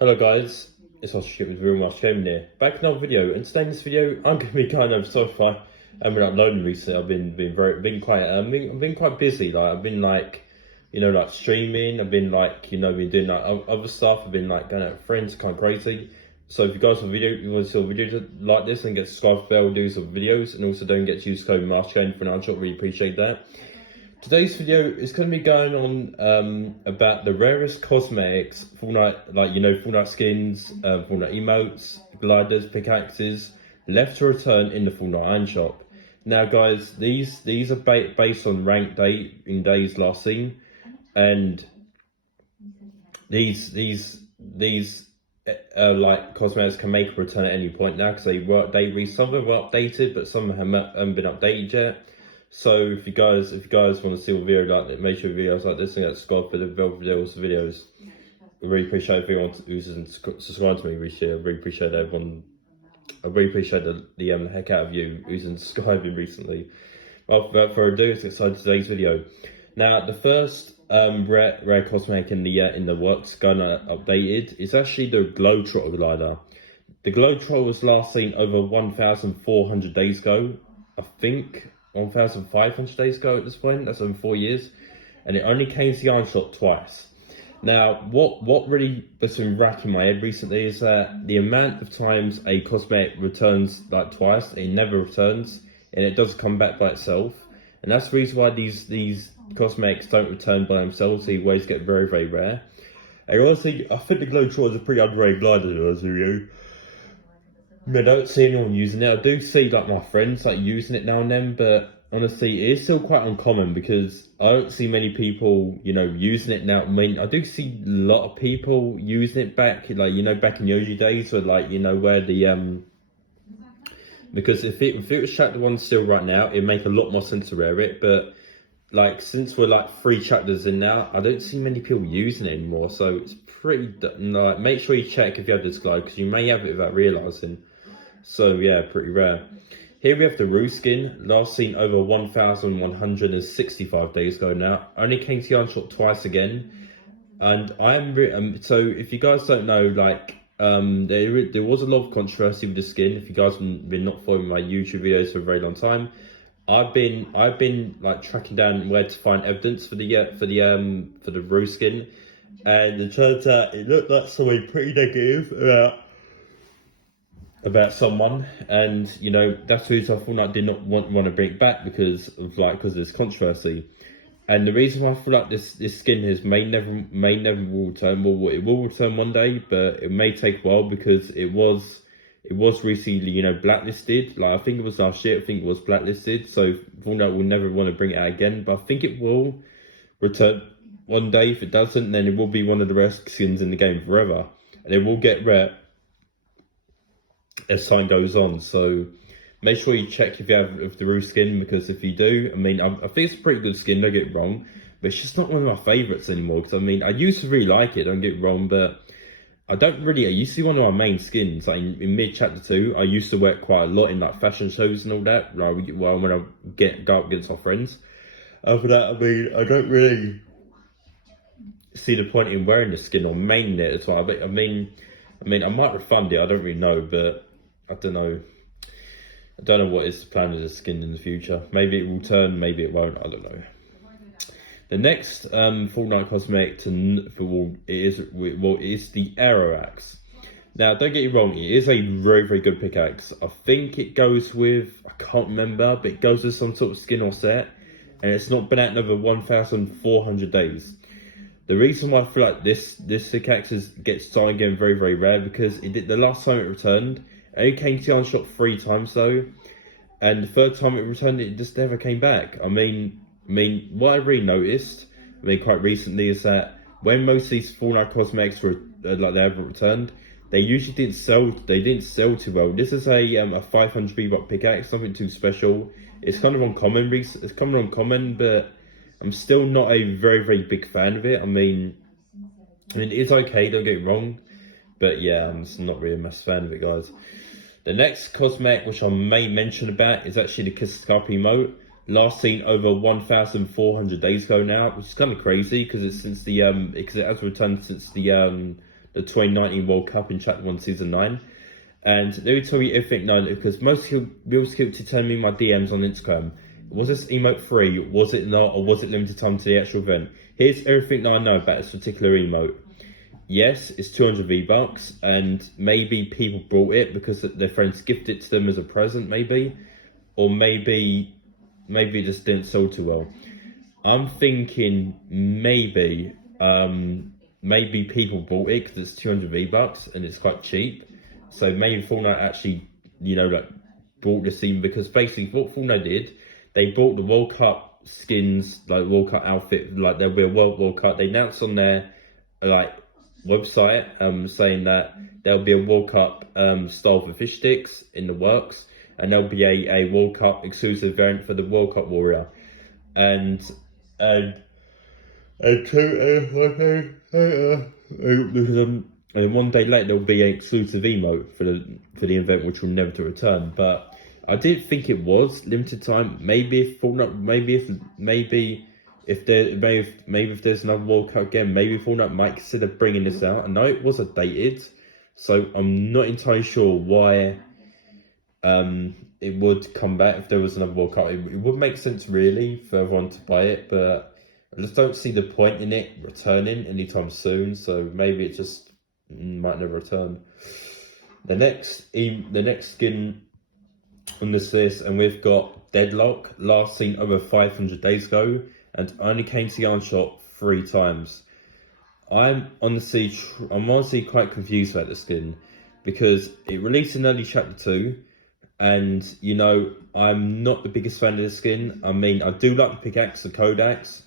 Hello guys, it's Ostrich with Real Marsh Gaming here. Back in another video, and today in this video I'm going to be kind of sorry if I haven't been uploading recently. I've been quite busy. Like I've been like streaming. I've been been doing like other stuff. I've been like going out with friends, kind of crazy. So if you guys want to see a video like this, and get subscribed for bell, do some videos, and also don't get to use code MarshGame for an ad shop. Really appreciate that. Today's video is going to be going on about the rarest cosmetics, Fortnite, Fortnite skins, Fortnite emotes, gliders, pickaxes, left to return in the Fortnite iron shop. Now, guys, these are based on rank date in days last seen, and these like cosmetics can make a return at any point now because some of them were updated, but some haven't been updated yet. So if you guys want to see a video like that, make sure videos like this and get subscribed for the videos. I really appreciate everyone who's subscribed to me this year. I really appreciate everyone. I really appreciate the heck out of you who's been subscribing recently. Well, without further ado, let's get started with today's video. Now, the first rare cosmetic in the works gonna updated is actually the Globetrotter glider. The Globetrotter was last seen over 1,400 days ago, I think. 1,500 days ago at this point. That's over 4 years, and it only came to the iron shop twice. Now, what really has been racking my head recently is that the amount of times a cosmetic returns like twice, it never returns, and it does come back by itself. And that's the reason why these cosmetics don't return by themselves. They always get very, very rare. And honestly, I think the Globetrotter is a pretty underrated glider, to be honest with you. I don't see anyone using it. I do see like my friends like using it now and then, but honestly, it is still quite uncommon because I don't see many people, using it now. I mean, I do see a lot of people using it back in Yoji days, or where the because if it was chapter 1 still right now, it'd make a lot more sense to rare it. But like since we're like 3 chapters in now, I don't see many people using it anymore. So it's pretty make sure you check if you have this glide, because you may have it without realizing. So yeah, pretty rare. Here we have the Roo skin, last seen over 1,165 days ago now. Only came to the iron shop twice again. And so if you guys don't know, there was a lot of controversy with the skin. If you guys have been not following my YouTube videos for a very long time, I've been like tracking down where to find evidence for the Roo skin, and it turns out it looked like something pretty negative about someone, and that's the reason I Fortnite did not want to bring it back, because of this controversy. And the reason why I feel like this skin may never will return. Well, it will return one day, but it may take a while because it was recently blacklisted. Like I think it was last year. I think it was blacklisted. So Fortnite will never want to bring it out again. But I think it will return one day. If it doesn't, then it will be one of the rarest skins in the game forever, and it will get rare as time goes on. So make sure you check if you have the Roo skin, because if you do, I think it's a pretty good skin, don't get it wrong, but it's just not one of my favourites anymore. Because I used to really like it, don't get it wrong, but I used to be one of my main skins. Like in mid chapter 2, I used to wear it quite a lot in like fashion shows and all that. When I go up against my friends. After that, I don't really see the point in wearing the skin or maining it as well. I might refund it. I don't really know, but I don't know. I don't know what is the plan with the skin in the future. Maybe it will turn, maybe it won't. I don't know. The next Fortnite cosmetic is the Arrow Axe. Now, don't get me wrong, it is a very, very good pickaxe. I think it goes with, I can't remember, but it goes with some sort of skin or set, and it's not been out in over 1,400 days. The reason why I feel like this pickaxe gets started getting very, very rare, because the last time it returned, it only came to the iron shop 3 times though, and the 3rd time it returned, it just never came back. I mean, what I really noticed, quite recently, is that when most of these Fortnite cosmetics were they haven't returned, they usually didn't sell. They didn't sell too well. This is a 500 V-Buck pickaxe, nothing too special. It's kind of uncommon. It's kind of uncommon, but I'm still not a very, very big fan of it. I mean, it's okay, don't get me wrong, but yeah, I'm just not really a massive fan of it, guys. The next cosmetic, which I may mention about, is actually the Kiss Scarp emote. Last seen over 1,400 days ago now, which is kind of crazy because it's since because it has returned since the the 2019 World Cup in Chapter 1, Season 9. And let me tell you everything now, because most people keep to tell me my DMs on Instagram. Was this emote free? Was it not? Or was it limited time to the actual event? Here's everything that I know about this particular emote. Yes, it's 200 V-Bucks, and maybe people bought it because their friends gifted it to them as a present, maybe. Or maybe it just didn't sell too well. I'm thinking maybe people bought it because it's 200 V-Bucks and it's quite cheap. So maybe Fortnite actually, bought this theme, because basically what Fortnite did, they bought the World Cup skins, like World Cup outfit, like there'll be a World Cup. They announced on their website saying that there'll be a World Cup style for fish sticks in the works, and there'll be a World Cup exclusive variant for the World Cup Warrior, and one day later there'll be an exclusive emote for the event, which will never to return. But I didn't think it was limited time. Maybe if Fortnite, if there's another World Cup again, maybe Fortnite might consider bringing this out. I know it was dated, so I'm not entirely sure why it would come back if there was another World Cup. It would make sense really for everyone to buy it, but I just don't see the point in it returning anytime soon. So maybe it just might never return. The next skin on this list, and we've got Deadlock, last seen over 500 days ago, and only came to Yarn Shop 3 times. I'm honestly quite confused about the skin, because it released in early Chapter 2, and I'm not the biggest fan of the skin. I mean, I do like the pickaxe, the Kodaks,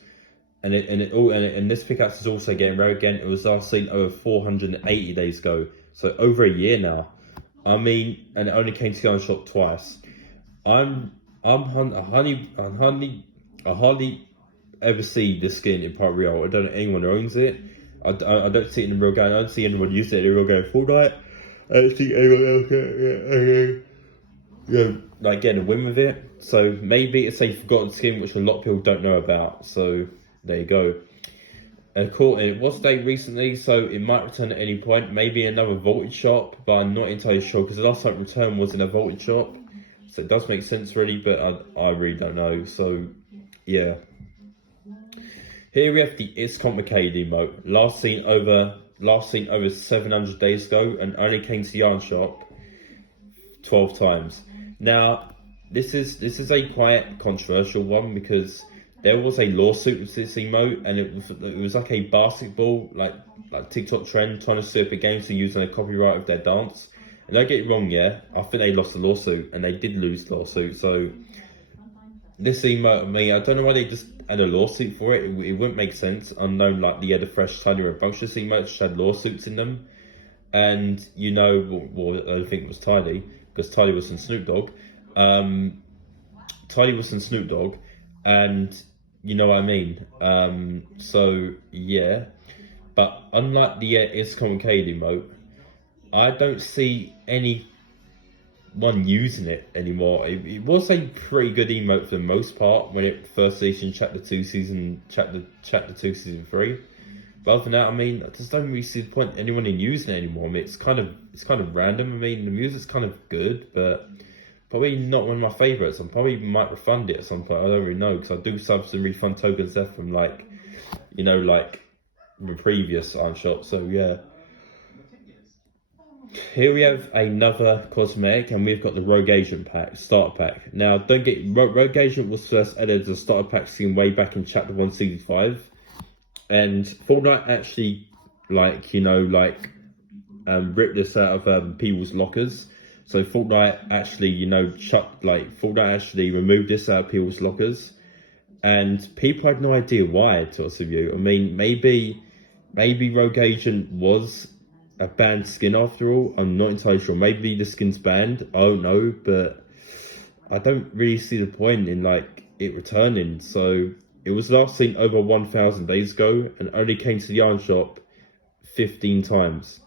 and this pickaxe is also getting rare again. It was last seen over 480 days ago, so over a year now. I mean, and it only came to Yarn Shop twice. I hardly ever see this skin in Part Real. I don't know anyone who owns it. I don't see it in the real game. I don't see anyone use it in the real game Fortnite. I don't see anyone else getting a win with it. So maybe it's a forgotten skin which a lot of people don't know about. So there you go. And of course, it was dated recently, so it might return at any point. Maybe another vaulted shop, but I'm not entirely sure, because the last time it returned was in a vaulted shop. So it does make sense really, but I really don't know. So yeah. Here we have the It's Complicated emote. Last seen over 700 days ago, and only came to Yarn Shop 12 times. Now, this is a quite controversial one, because there was a lawsuit with this emote, and it was like a basketball like TikTok trend trying to sue up against for using a copyright of their dance. And don't get it wrong, yeah, I think they lost the lawsuit, and they did lose the lawsuit. So this emote, I don't know why they just had a lawsuit for it. It wouldn't make sense. Unknown, like the other fresh Tidy Rambunctious emotes had lawsuits in them, and I think it was Tidy, because Tidy was in Snoop Dogg. Tidy was in Snoop Dogg, and you know what I mean. So yeah, but unlike the It's Complicated emote, I don't see anyone using it anymore. It was a pretty good emote for the most part when it first released in Chapter 2 Season 3. But other than that, I just don't really see the point anyone in using it anymore. It's kind of random. The music's kind of good, but probably not one of my favourites. I probably might refund it at some point. I don't really know, because I do sub some refund tokens there from the previous Iron Shop. So yeah. Here we have another cosmetic, and we've got the Rogue Agent pack, starter pack. Now, don't get Rogue Agent was first added as a starter pack skin way back in Chapter 1, Season 5, and Fortnite actually ripped this out of people's lockers. So Fortnite actually Fortnite actually removed this out of people's lockers, and people had no idea why. To us of you, maybe Rogue Agent was a banned skin after all. I'm not entirely sure. Maybe the skin's banned. I don't know, but I don't really see the point in it returning. So it was last seen over 1,000 days ago, and only came to the Yarn Shop 15 times.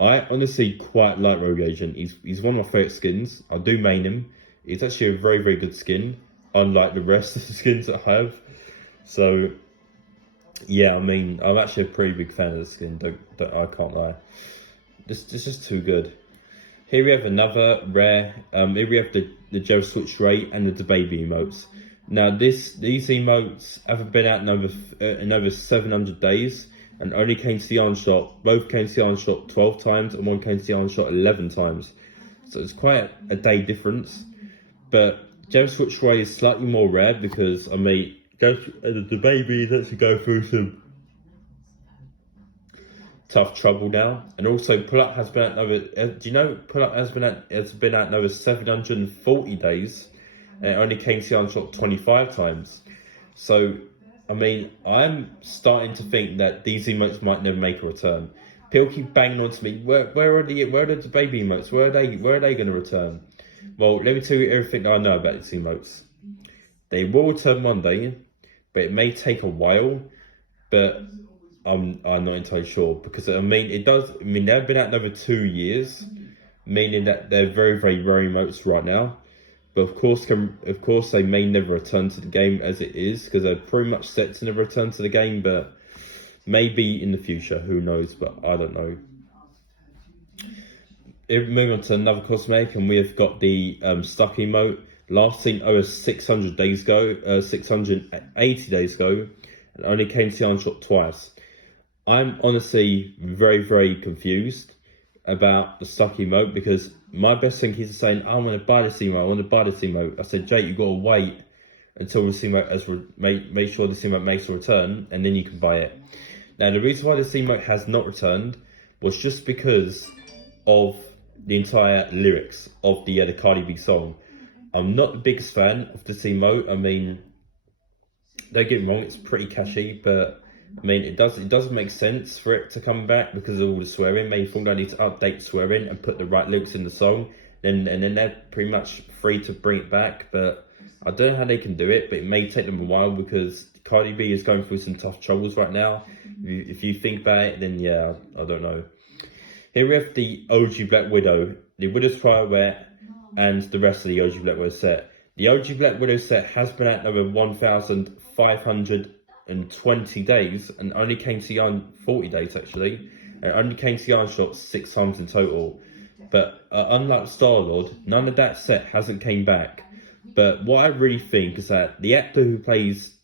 I honestly quite like Rogue Agent. He's one of my favourite skins. I do main him. It's actually a very, very good skin, unlike the rest of the skins that I have. So Yeah, I mean, I'm actually a pretty big fan of the skin. I can't lie. This is too good. Here we have another rare. Here we have the Gel Switch Ray and the baby emotes. Now these emotes haven't been out in over 700 days, and only came to the Iron Shop. Both came to the Iron Shop 12 times, and one came to the Iron Shop 11 times. So it's quite a day difference. But Gel Switch Ray is slightly more rare because I mean, the baby is actually going through some tough trouble now, and also Pull Up has been out over. Do you know Pull Up has been out in over 740 days, and it only came to the Iron Shop 25 times. So, I mean, I'm starting to think that these emotes might never make a return. People keep banging on to me. Where are the baby emotes? Where are they going to return? Well, let me tell you everything that I know about these emotes. They will return Monday, but it may take a while. But I'm not entirely sure because I mean it does. I mean they've been out over 2 years, meaning that they're very very rare emotes right now. But of course they may never return to the game as it is because they're pretty much set to never return to the game. But maybe in the future, who knows? But I don't know. Moving on to another cosmetic, and we have got the stuck emote. Last seen over 600 days ago, 680 days ago, and only came to the Iron Shop twice. I'm honestly very, very confused about the stuck emote because my best thing is saying, I want to buy this emote, I want to buy this emote. I said, Jake, you've got to wait until this emote make sure this emote makes a return and then you can buy it. Now, the reason why this emote has not returned was just because of the entire lyrics of the Cardi B song. I'm not the biggest fan of this emote. I mean, don't get me wrong, it's pretty catchy, but I mean, it doesn't make sense for it to come back because of all the swearing. Maybe Fortnite need to update swearing and put the right lyrics in the song, and then they're pretty much free to bring it back. But I don't know how they can do it, but it may take them a while because Cardi B is going through some tough troubles right now. If you think about it, then yeah, I don't know. Here we have the OG Black Widow, the Widow's Firewear, and the rest of the OG Black Widow set. The OG Black Widow set has been out over 1,520 days and only came to the Iron 40 days actually, and only came to the Iron Shot 6 times in total. But unlike Star-Lord, none of that set hasn't came back. But what I really think is that the actor who plays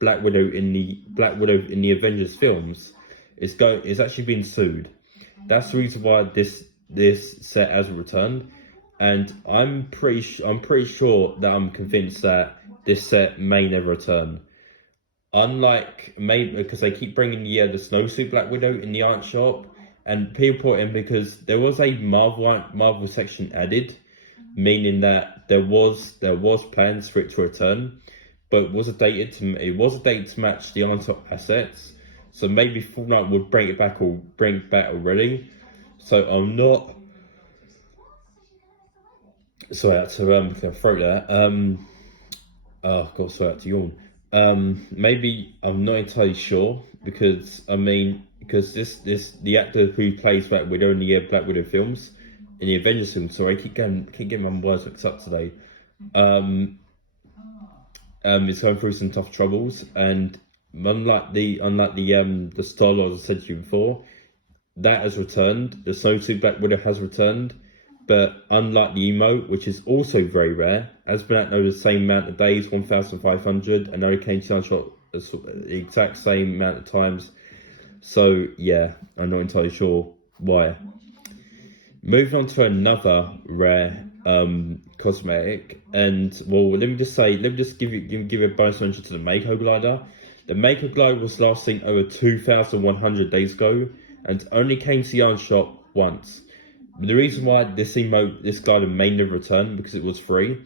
Black Widow in the Avengers films is actually being sued. That's the reason why this set hasn't returned. And I'm pretty sure that I'm convinced that this set may never return. Unlike maybe because they keep bringing the snowsuit Black Widow in the Iron Shop, and people put in because there was a Marvel section added, meaning that there was plans for it to return, but it was dated to match the Iron Shop assets. So maybe Fortnite would bring it back already. So I'm not. Sorry, I had to clear my throat there. Oh god, sorry, I had to yawn. Maybe I'm not entirely sure because I mean the actor who plays Black Widow in the Black Widow films, in the Avengers films. Sorry, I keep getting my words mixed up today. Is going through some tough troubles, and unlike the Star-Lord I said to you before, that has returned. The Snowsuit Black Widow has returned. But unlike the emote, which is also very rare, has been out over the same amount of days, 1,500, and only came to Shot the exact same amount of times. So yeah, I'm not entirely sure why. Moving on to another rare cosmetic, and well, let me just give you a bonus mention to the Mako Glider. The Mako Glider was last seen over 2,100 days ago, and only came to the Iron Shop once. The reason why this glider may never return because it was free.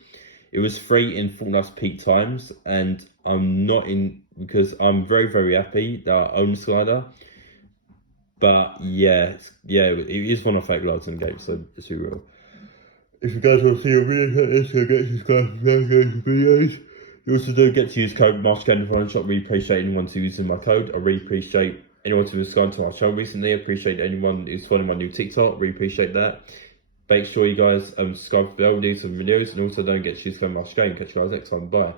It was free in Fortnite's peak times, and because I'm very very happy that I own this glider. But yeah, it is one of my favourite gliders in the game, so it's be real. If you guys want to see a video like this, get subscribed to videos. You also do get to use code MasterCard in the shop. Really appreciate anyone who's using my code. I really appreciate anyone who's gone to our show recently. I appreciate anyone who's following my new TikTok. Really appreciate that. Make sure you guys subscribe for the bell, do some videos, and also don't get to use code MasterCard. Catch you guys next time. Bye.